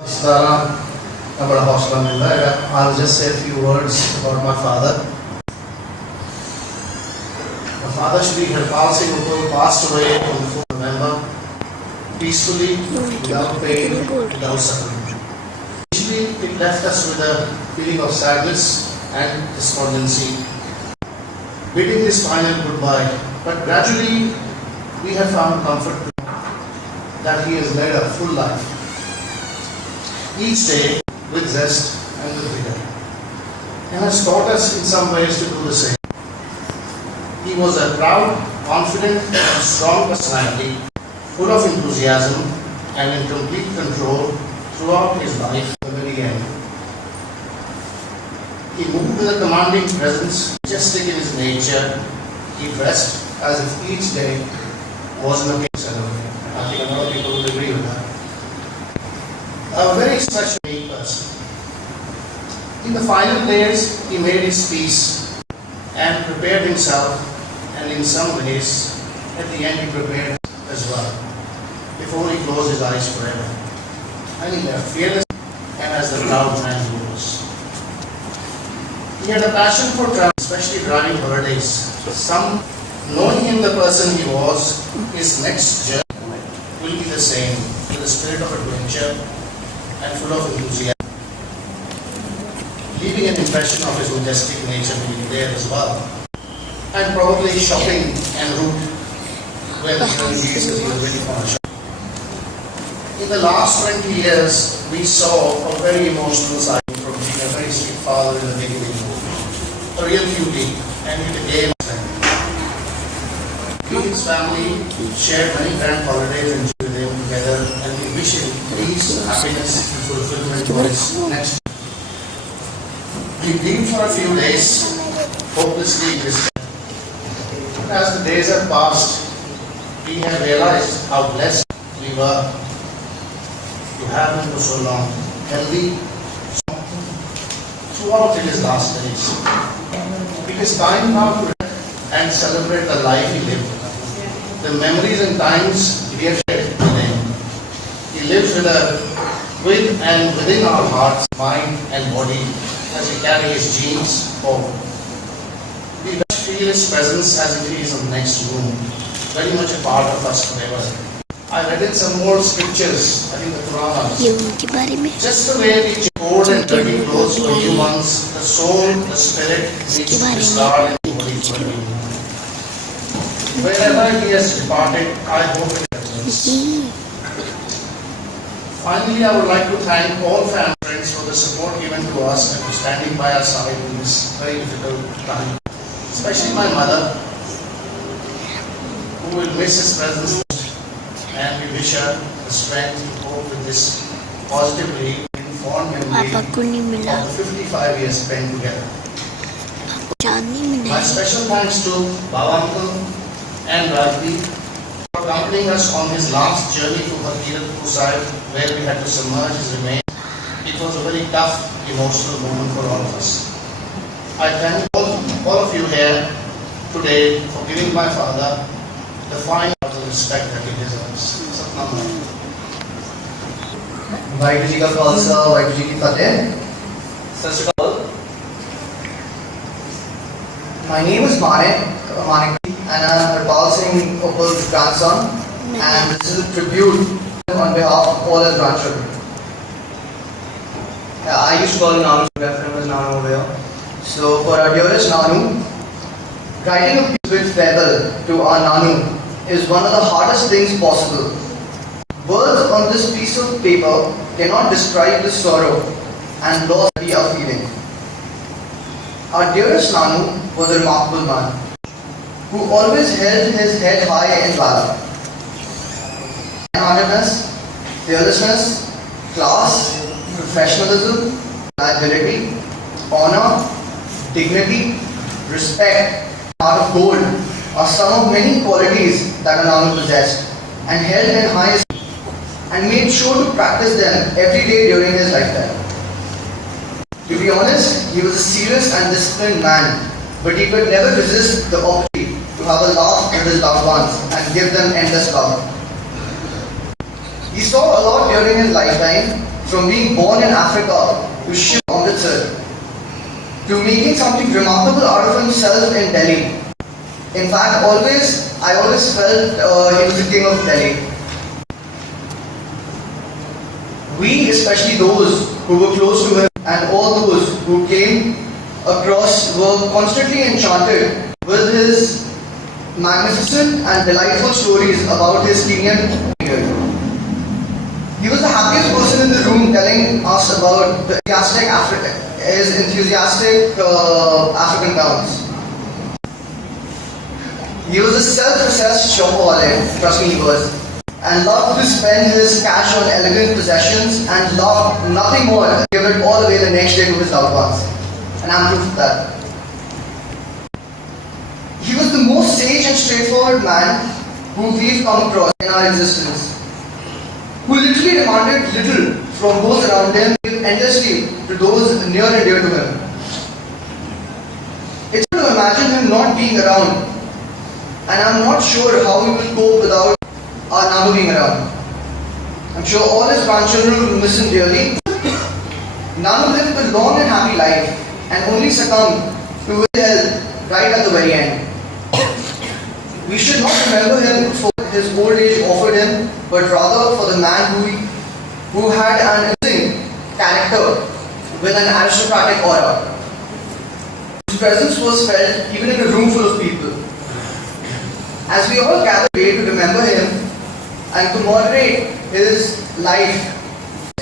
I'll just say a few words about my father. My father, Shri Harpal Singh Uppal, passed away on the 4th of November, peacefully, without pain, without suffering. Initially, it left us with a feeling of sadness and despondency, bidding his final goodbye. But gradually, we have found comfort that he has led a full life, each day with zest and with vigor, and has taught us in some ways to do the same. He was a proud, confident and strong personality, full of enthusiasm and in complete control throughout his life to the very end. He moved with a commanding presence, majestic in his nature. He dressed as if each day was an occasion ceremony. I think a lot of people would agree with that. A very special person. In the final days, he made his peace and prepared himself, and in some ways, at the end, he prepared as well, before he closed his eyes forever. And he left fearless and as the proud man he was. He had a passion for travel, especially driving Ardaas. Some, knowing him the person he was, his next journey will be the same, with a spirit of adventure and full of enthusiasm, leaving an impression of his majestic nature being there as well, and probably shopping en route when he was really fond of shopping. In the last 20 years, we saw a very emotional side from being a very strict father in the beginning, a real beauty, and he became a friend. He and his family shared many grand holidays and with him together, and we wish him peace, happiness, and fulfillment for his next year. We grieved for a few days, hopelessly distant. As the days have passed, we have realized how blessed we were to have him for so long, healthy, strong, throughout his last days. It is time now to and celebrate the life he lived, the memories and times we have shared with him. He lives with and within our hearts, mind and body as we carry his genes forward. We feel his presence as if he is in the next room, very much a part of us forever. I read in some more scriptures, I think the Quran, just the way we change old and dirty clothes for new ones, the soul, the spirit needs to start and body for new. Wherever he has departed, I hope it returns. Finally, I would like to thank all family friends for the support given to us and for standing by our side in this very difficult time. Especially my mother, who will miss his presence, and we wish her the strength to cope with this positively informed memory of the 55 years spent together. My special thanks to Baba Uncle and Rajvi for accompanying us on his last journey to Harpal Singh, where we had to submerge his remains. It was a very tough, emotional moment for all of us. I thank all of you here today for giving my father the fine of the respect that he deserves. Waheguru ji का खालसा वाहिगुरू जी की फतेह. सत श्री अकाल. My name is Manick, and I am Harpal Singh Uppal's grandson, and this is a tribute on behalf of all his grandchildren. I used to call him Nanu, referring to his Nanu over here. So for our dearest Nanu, writing a piece with farewell to our Nanu is one of the hardest things possible. Words on this piece of paper cannot describe the sorrow and loss we are feeling. Our dearest Nanu was a remarkable man who always held his head high in valor. Heartedness, fearlessness, class, professionalism, reliability, honor, dignity, respect, heart of gold are some of many qualities that Nanu possessed and held in high esteem and made sure to practice them every day during his lifetime. To be honest, he was a serious and disciplined man, but he could never resist the opportunity to have a laugh with his loved ones and give them endless love. He saw a lot during his lifetime, from being born in Africa to shift Amritsar, to making something remarkable out of himself in Delhi. In fact, I always felt he was the king of Delhi. We, especially those who were close to him and all those who came across, were constantly enchanted with his magnificent and delightful stories about his lenient period. He was the happiest person in the room, telling us about his enthusiastic African towns. He was a self-possessed shopaholic, trust me he was, and loved to spend his cash on elegant possessions and loved nothing more than to give it all away the next day to his loved ones. And I'm proof of that. He was the most sage and straightforward man who we've come across in our existence, who literally demanded little from those around him, gave endlessly to those near and dear to him. It's hard to imagine him not being around, and I'm not sure how we will cope without our Nanu being around. I'm sure all his grandchildren will miss him dearly. Nanu lived a long and happy life and only succumbed to his health right at the very end. We should not remember him for his old age offered him, but rather for the man who had an amazing character with an aristocratic aura. His presence was felt even in a room full of people. As we all gather today to remember him and commemorate his life,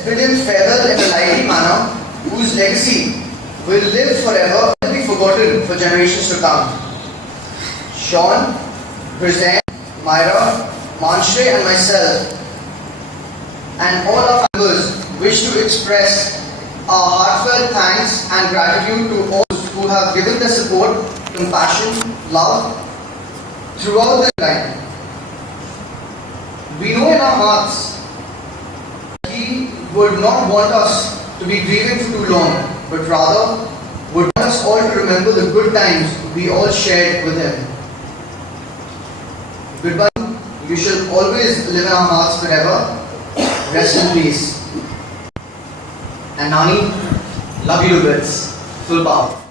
bid him farewell in a lively manner, whose legacy will live forever and be forgotten for generations to come. Sean, Brizan, Myra, Manshre and myself and all our members wish to express our heartfelt thanks and gratitude to all who have given their support, compassion, love throughout this time. We know in our hearts He would not want us to be grieving for too long, but rather would want us all to remember the good times we all shared with Him. Goodbye. You shall always live in our hearts forever. Rest in peace. And Nani, love you to bits. Full power.